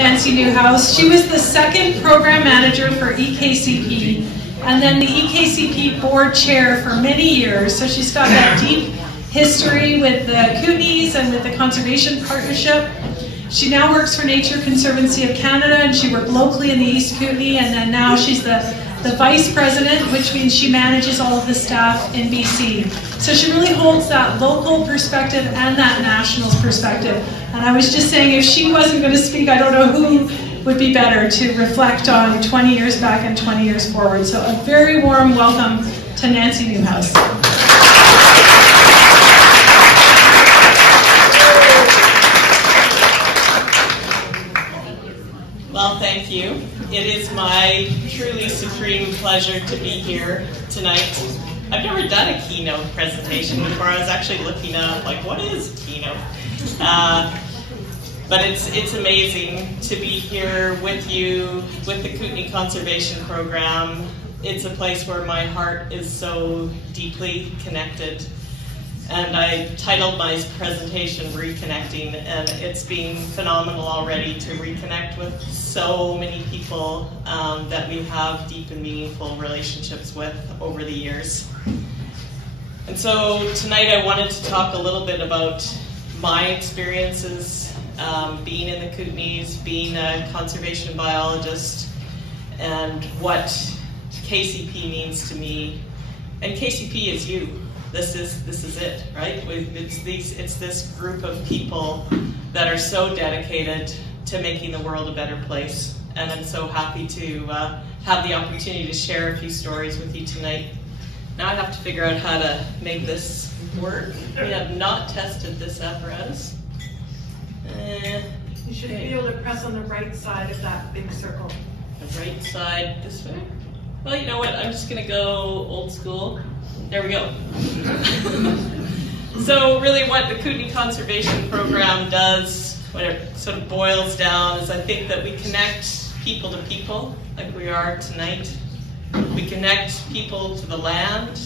Nancy Newhouse. She was the second program manager for EKCP and then the EKCP board chair for many years. So she's got that deep history with the Kootenays and with the Conservation Partnership. She now works for Nature Conservancy of Canada, and she worked locally in the East Kootenay, and then now she's the vice president, which means she manages all of the staff in BC. So she really holds that local perspective and that national perspective. And I was just saying, if she wasn't going to speak, I don't know who would be better to reflect on 20 years back and 20 years forward. So a very warm welcome to Nancy Newhouse. Well, thank you. It is my truly supreme pleasure to be here tonight. I've never done a keynote presentation before. I was actually looking up, like, what is a keynote? But it's amazing to be here with you, with the Kootenay Conservation Program. It's a place where my heart is so deeply connected. And I titled my presentation Reconnecting, and it's been phenomenal already to reconnect with so many people that we have deep and meaningful relationships with over the years. And so tonight I wanted to talk a little bit about my experiences being in the Kootenays, being a conservation biologist, and what KCP means to me. And KCP is you. This is it, right? It's this group of people that are so dedicated to making the world a better place. And I'm so happy to have the opportunity to share a few stories with you tonight. Now I have to figure out how to make this work. We have not tested this apparatus. You should be able to press on the right side of that big circle. The right side this way? Well, you know what? I'm just going to go old school. There we go. So really what the Kootenay Conservation Program does, what it sort of boils down, is I think that we connect people to people, like we are tonight. We connect people to the land,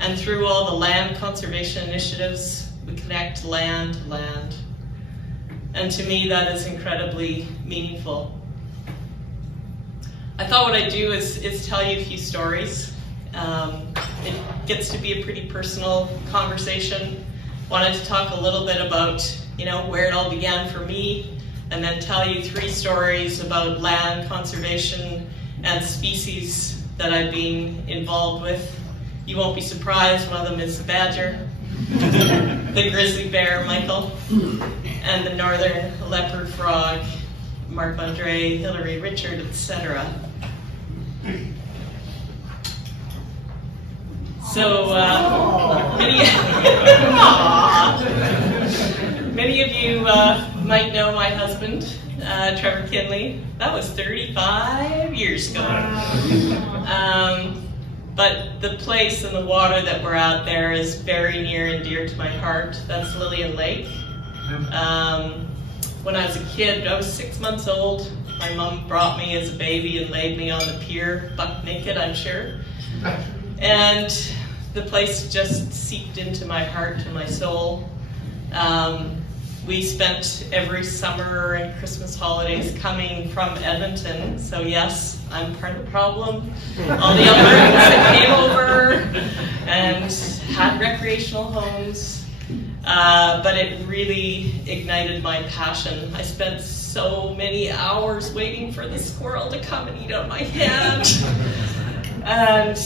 and through all the land conservation initiatives, we connect land to land. And to me, that is incredibly meaningful. I thought what I'd do is tell you a few stories. It gets to be a pretty personal conversation. Wanted to talk a little bit about, where it all began for me, and then tell you 3 stories about land conservation and species that I've been involved with. You won't be surprised, one of them is the badger, the grizzly bear, Michael, and the northern leopard frog, Marc-Andre, Hillary, Richard, etc. So many of you might know my husband, Trevor Kinley. That was 35 years ago. But the place and the water that we're out there is very near and dear to my heart. That's Lillian Lake. When I was a kid, I was 6 months old. My mom brought me as a baby and laid me on the pier, buck naked, I'm sure. And the place just seeped into my heart and my soul. We spent every summer and Christmas holidays coming from Edmonton, so yes, I'm part of the problem. All the Albertans that came over and had recreational homes, but it really ignited my passion. I spent so many hours waiting for the squirrel to come and eat out my hand, and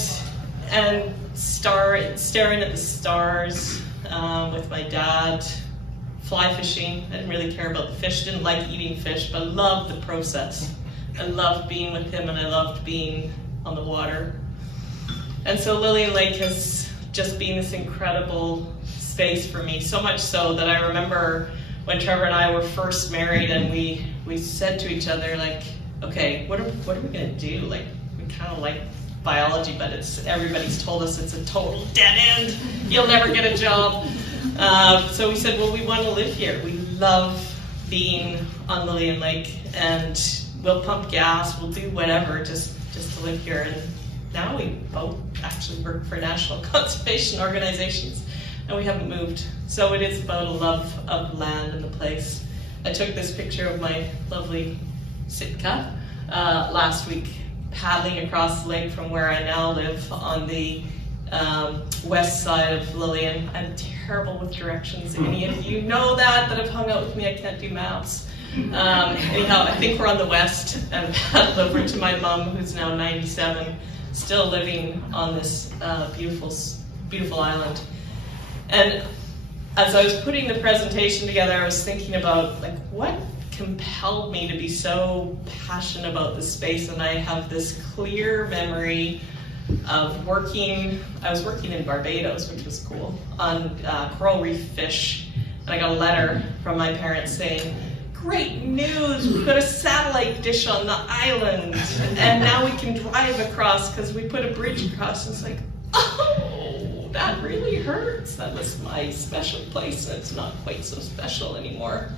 staring at the stars with my dad, fly fishing. I didn't really care about the fish, didn't like eating fish, but I loved the process. I loved being with him, and I loved being on the water. And so Lillian Lake has just been this incredible space for me, so much so that I remember when Trevor and I were first married, and we said to each other, like, okay, what are we gonna do? Like, we kind of like biology, but everybody's told us it's a total dead end. You'll never get a job. So we said, well, we want to live here. We love being on Lillian Lake, and we'll pump gas, we'll do whatever just to live here. And now we both actually work for national conservation organizations, and we haven't moved. So it is about a love of land and the place. I took this picture of my lovely Sitka last week, paddling across the lake from where I now live on the west side of Lillian. I'm terrible with directions. Any of you know that have hung out with me? I can't do maps. Anyhow, I think we're on the west, and paddled over to my mom, who's now 97, still living on this beautiful island. And as I was putting the presentation together, I was thinking about like what compelled me to be so passionate about this space. And I have this clear memory of I was working in Barbados, which was cool, on coral reef fish. And I got a letter from my parents saying, "Great news, we put a satellite dish on the island, and now we can drive across because we put a bridge across." And it's like, oh, that really hurts. That was my special place, and it's not quite so special anymore.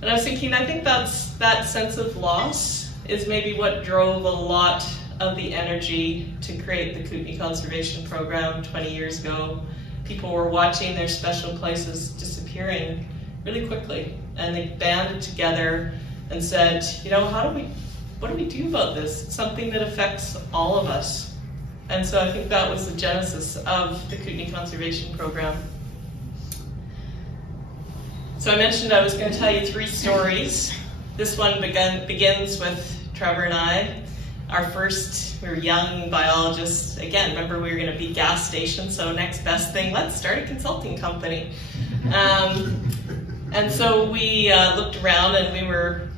And I was thinking, I think that sense of loss is maybe what drove a lot of the energy to create the Kootenai Conservation Program 20 years ago. People were watching their special places disappearing really quickly, and they banded together and said, you know, what do we do about this? It's something that affects all of us. And so I think that was the genesis of the Kootenai Conservation Program. So I mentioned I was going to tell you 3 stories. This one begins with Trevor and I. We were young biologists. Again, remember we were going to be gas stations, so next best thing, let's start a consulting company. And so we looked around, and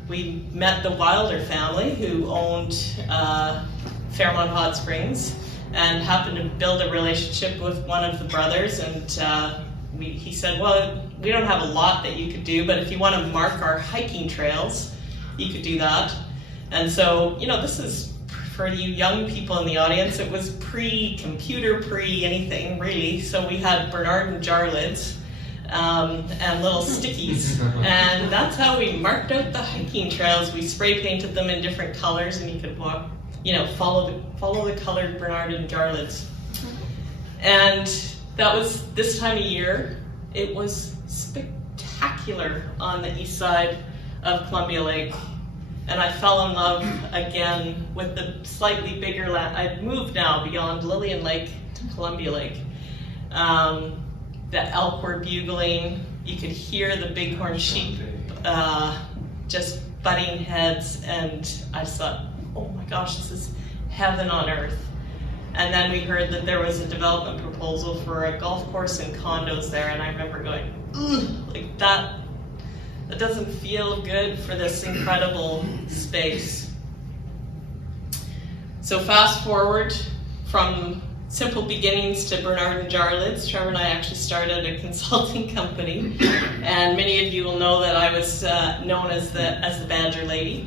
we met the Wilder family, who owned Fairmont Hot Springs, and happened to build a relationship with one of the brothers. And he said, well, we don't have a lot that you could do, but if you want to mark our hiking trails, you could do that. And so, you know, this is for you young people in the audience. It was pre-computer, pre-anything really. So we had Bernard jar lids and little stickies, and that's how we marked out the hiking trails. We spray painted them in different colors, and you could walk, you know, follow the colored Bernard jar lids. And that was this time of year. It was spectacular on the east side of Columbia Lake. And I fell in love again with the slightly bigger land. I've moved now beyond Lillian Lake to Columbia Lake. The elk were bugling. You could hear the bighorn sheep just butting heads. And I thought, oh my gosh, this is heaven on earth. And then we heard that there was a development proposal for a golf course and condos there. And I remember going, ugh, like that doesn't feel good for this incredible space. So fast forward from simple beginnings to Bernard jar lids. Trevor and I actually started a consulting company, and many of you will know that I was known as the Badger Lady.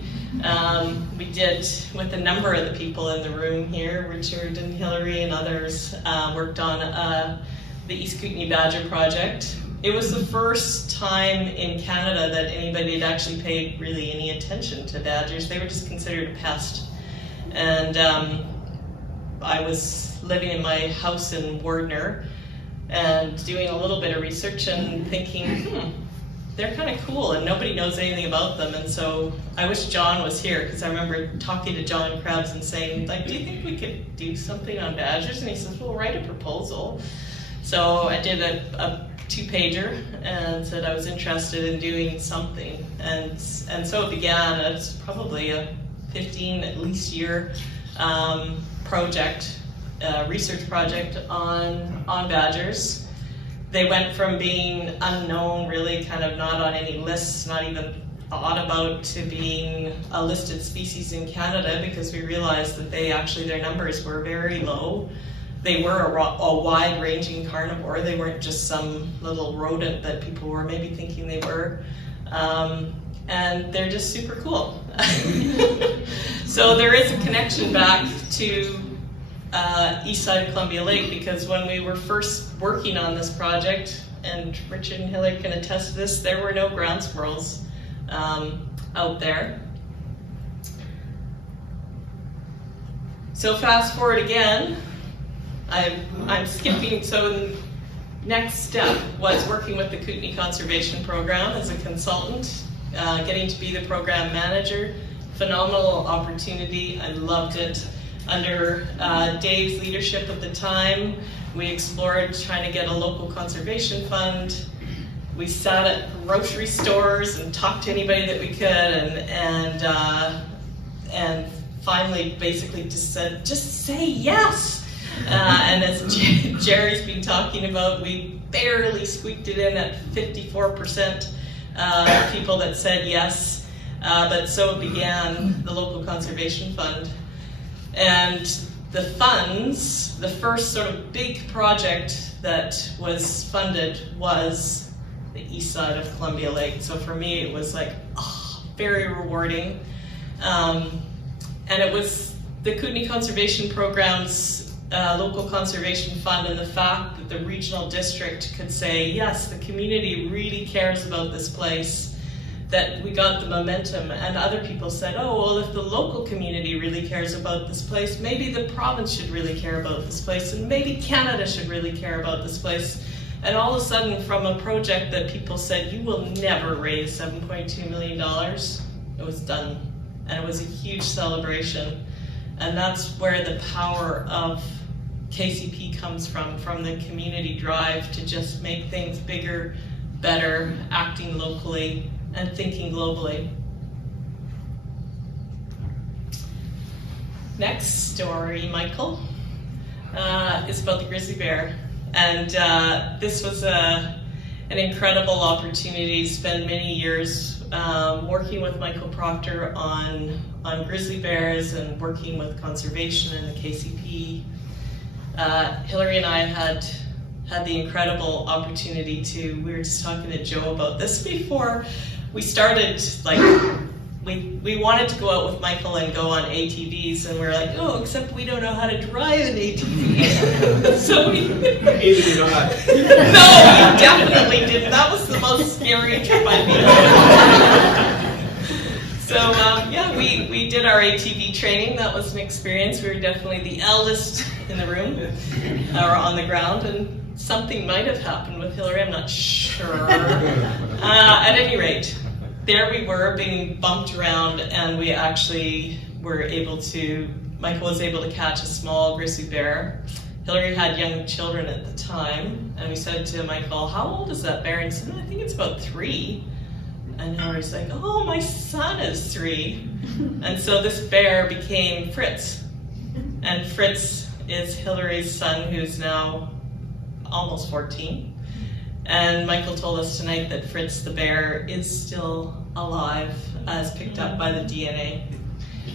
We did, with a number of the people in the room here, Richard and Hillary and others, worked on the East Kootenai Badger Project. It was the first time in Canada that anybody had actually paid really any attention to badgers. They were just considered a pest. And I was living in my house in Wardner and doing a little bit of research and thinking, they're kind of cool and nobody knows anything about them. And so I wish John was here, because I remember talking to John Krebs and saying, like, do you think we could do something on badgers? And he says, well, write a proposal. So I did a 2-pager and said I was interested in doing something, and so it began. It's probably a 15 at least year project, research project on badgers. They went from being unknown, really kind of not on any lists, not even thought about, to being a listed species in Canada, because we realized that their numbers were very low. They were a wide-ranging carnivore. They weren't just some little rodent that people were maybe thinking they were. And they're just super cool. So there is a connection back to east side of Columbia Lake, because when we were first working on this project, and Richard and Hillary can attest to this, there were no ground squirrels out there. So fast forward again. I'm skipping, so the next step was working with the Kootenai Conservation Program as a consultant, getting to be the program manager. Phenomenal opportunity, I loved it. Under Dave's leadership at the time, we explored trying to get a local conservation fund. We sat at grocery stores and talked to anybody that we could, and finally basically just said, just say yes. And as Jerry's been talking about, we barely squeaked it in at 54% people that said yes. But so began the local conservation fund. And the funds, the first sort of big project that was funded was the east side of Columbia Lake. So for me, it was like, oh, very rewarding. And it was the Kootenay Conservation Program's local conservation fund, and the fact that the regional district could say, yes, the community really cares about this place, that we got the momentum. And other people said, oh, well, if the local community really cares about this place, maybe the province should really care about this place, and maybe Canada should really care about this place. And all of a sudden, from a project that people said, you will never raise $7.2 million, it was done. And it was a huge celebration. And that's where the power of KCP comes from the community drive to just make things bigger, better, acting locally, and thinking globally. Next story, Michael, is about the grizzly bear. And this was an incredible opportunity to spend many years working with Michael Proctor on grizzly bears and working with conservation and the KCP. Hillary and I had the incredible opportunity to, we were just talking to Joe about this before we started, like, we wanted to go out with Michael and go on ATVs, and we were like, oh, except we don't know how to drive an ATV. So we... Neither do not. No, we definitely didn't. That was the most scary trip I've been on. So, yeah, we did our ATV training. That was an experience. We were definitely the eldest in the room, or on the ground, and something might have happened with Hillary, I'm not sure. At any rate, there we were being bumped around, and we actually were able to, Michael was able to catch a small grizzly bear. Hillary had young children at the time, and we said to Michael, how old is that bear? And he said, I think it's about 3. And Hillary's like, oh, my son is 3. And so this bear became Fritz. And Fritz is Hillary's son, who's now almost 14. And Michael told us tonight that Fritz the bear is still alive, as picked up by the DNA.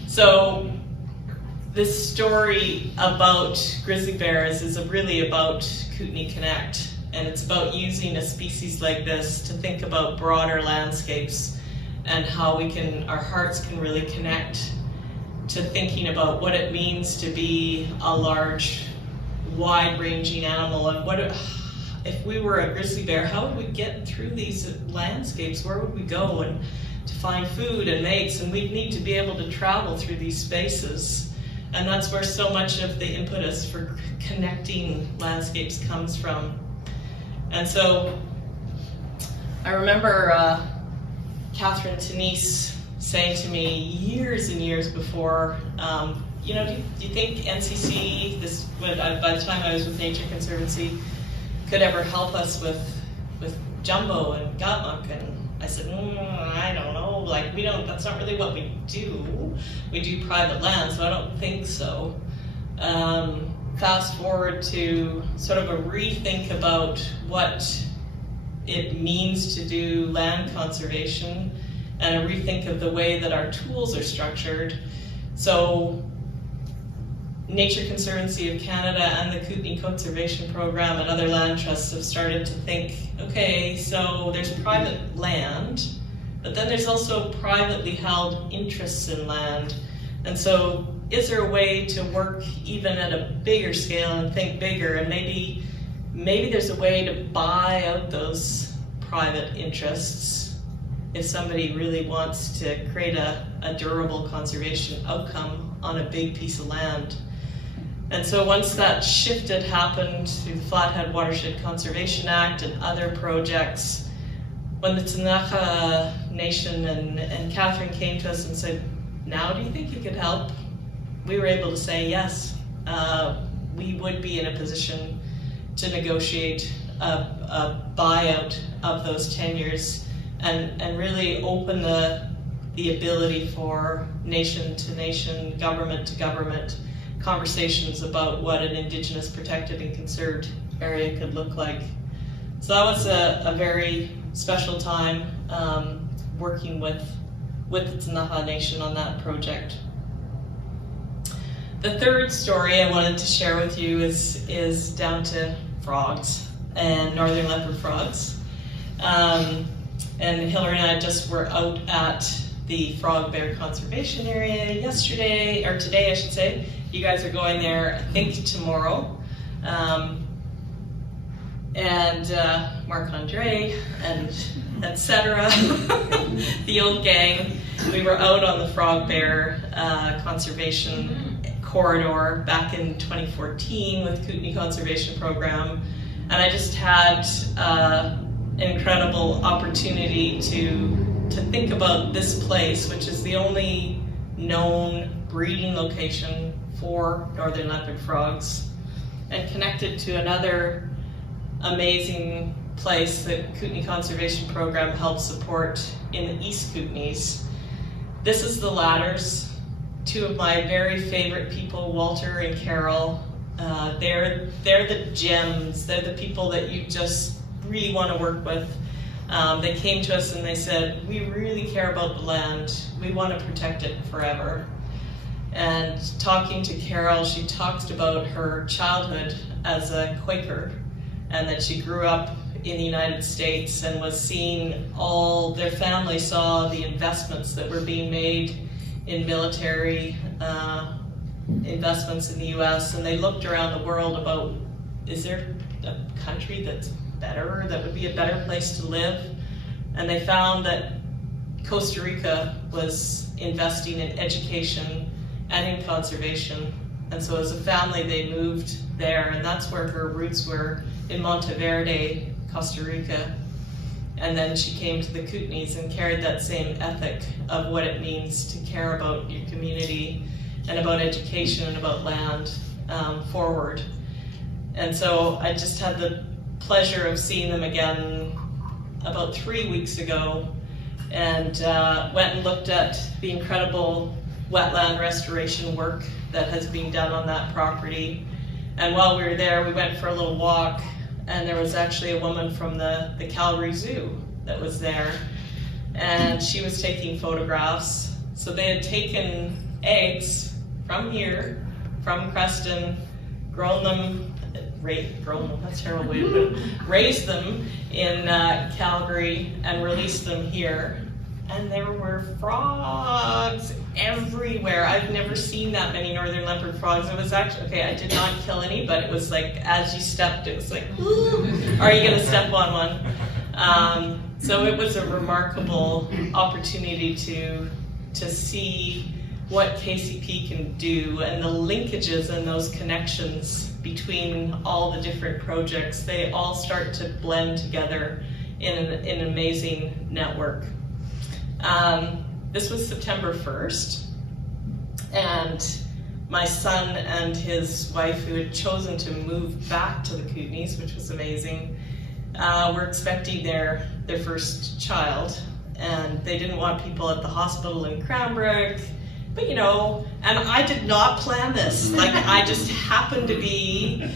So this story about grizzly bears is really about Kootenay Connect, and it's about using a species like this to think about broader landscapes and how we can, our hearts can really connect to thinking about what it means to be a large, wide-ranging animal, and what if we were a grizzly bear, how would we get through these landscapes? Where would we go and to find food and mates? And we'd need to be able to travel through these spaces. And that's where so much of the impetus for connecting landscapes comes from. And so I remember Catherine Tenise saying to me years and years before, you know, do you think NCC, by the time I was with Nature Conservancy, could ever help us with jumbo and gutmuck? And I said, I don't know, like, we don't, that's not really what we do. We do private land, so I don't think so. Fast forward to sort of a rethink about what it means to do land conservation, and a rethink of the way that our tools are structured. So Nature Conservancy of Canada and the Kootenay Conservation Program and other land trusts have started to think, okay, so there's private land, but then there's also privately held interests in land. And so is there a way to work even at a bigger scale and think bigger, and maybe there's a way to buy out those private interests if somebody really wants to create a durable conservation outcome on a big piece of land. And so once that shift had happened through the Flathead Watershed Conservation Act and other projects, when the Tanaha Nation and Catherine came to us and said, now do you think you could help? We were able to say yes. We would be in a position to negotiate a buyout of those tenures and really open the ability for nation to nation, government to government conversations about what an Indigenous protected and conserved area could look like. So that was a very special time working with the Tanaha Nation on that project. The third story I wanted to share with you is down to frogs and northern leopard frogs. And Hillary and I just were out at the frog bear conservation area yesterday, or today I should say. You guys are going there, I think, tomorrow. And Marc Andre and etc. The old gang. We were out on the frog bear conservation corridor back in 2014 with Kootenai Conservation Program, and I just had an incredible opportunity to think about this place, which is the only known breeding location for northern leopard frogs, and connected to another amazing place that Kootenai Conservation Program helps support in the East Kootenays. This is the Ladders, two of my very favorite people, Walter and Carol. They're the gems. They're the people that you just really want to work with. They came to us and they said, we really care about the land. We want to protect it forever. And talking to Carol, she talked about her childhood as a Quaker, and that she grew up in the United States and was seeing all, their family saw the investments that were being made in military investments in the US, and they looked around the world about, is there a country that's better, that would be a better place to live? And they found that Costa Rica was investing in education and in conservation. And so as a family, they moved there, and that's where her roots were, in Monteverde, Costa Rica. And then she came to the Kootenays and carried that same ethic of what it means to care about your community and about education and about land forward. And so I just had the pleasure of seeing them again about 3 weeks ago, and went and looked at the incredible wetland restoration work that has been done on that property. And while we were there, we went for a little walk, and there was actually a woman from the Calgary Zoo that was there, and she was taking photographs. So they had taken eggs from here, from Creston, grown them, that's a terrible way to put it, raised them in Calgary and released them here. And there were frogs everywhere. I've never seen that many northern leopard frogs. It was actually, okay, I did not kill any, but it was like, as you stepped, it was like, ooh, are you gonna step on one? So it was a remarkable opportunity to see what KCP can do, and the linkages and those connections between all the different projects. They all start to blend together in an amazing network. This was September 1st, and my son and his wife, who had chosen to move back to the Kootenays, which was amazing, were expecting their first child, and they didn't want people at the hospital in Cranbrook, but you know, and I did not plan this. Like, I just happened to be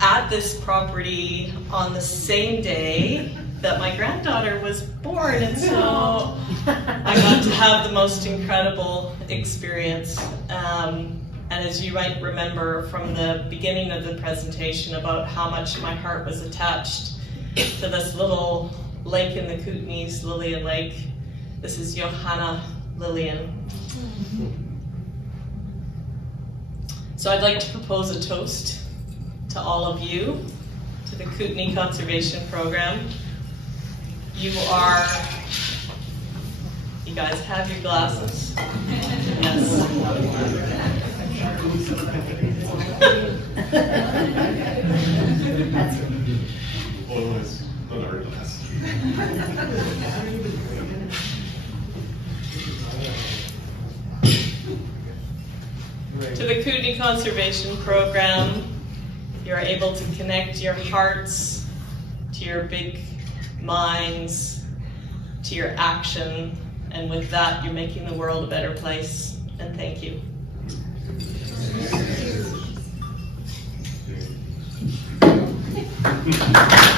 at this property on the same day that my granddaughter was born, and so I got to have the most incredible experience. And as you might remember from the beginning of the presentation about how much my heart was attached to this little lake in the Kootenays, Lillian Lake, this is Johanna Lillian. So I'd like to propose a toast to all of you, to the Kootenai Conservation Program. You guys have your glasses? Yes. Always not our glass. To the Kootenai Conservation Program, you're able to connect your hearts to your big minds, to your action, and with that, you're making the world a better place. And thank you. Thank you.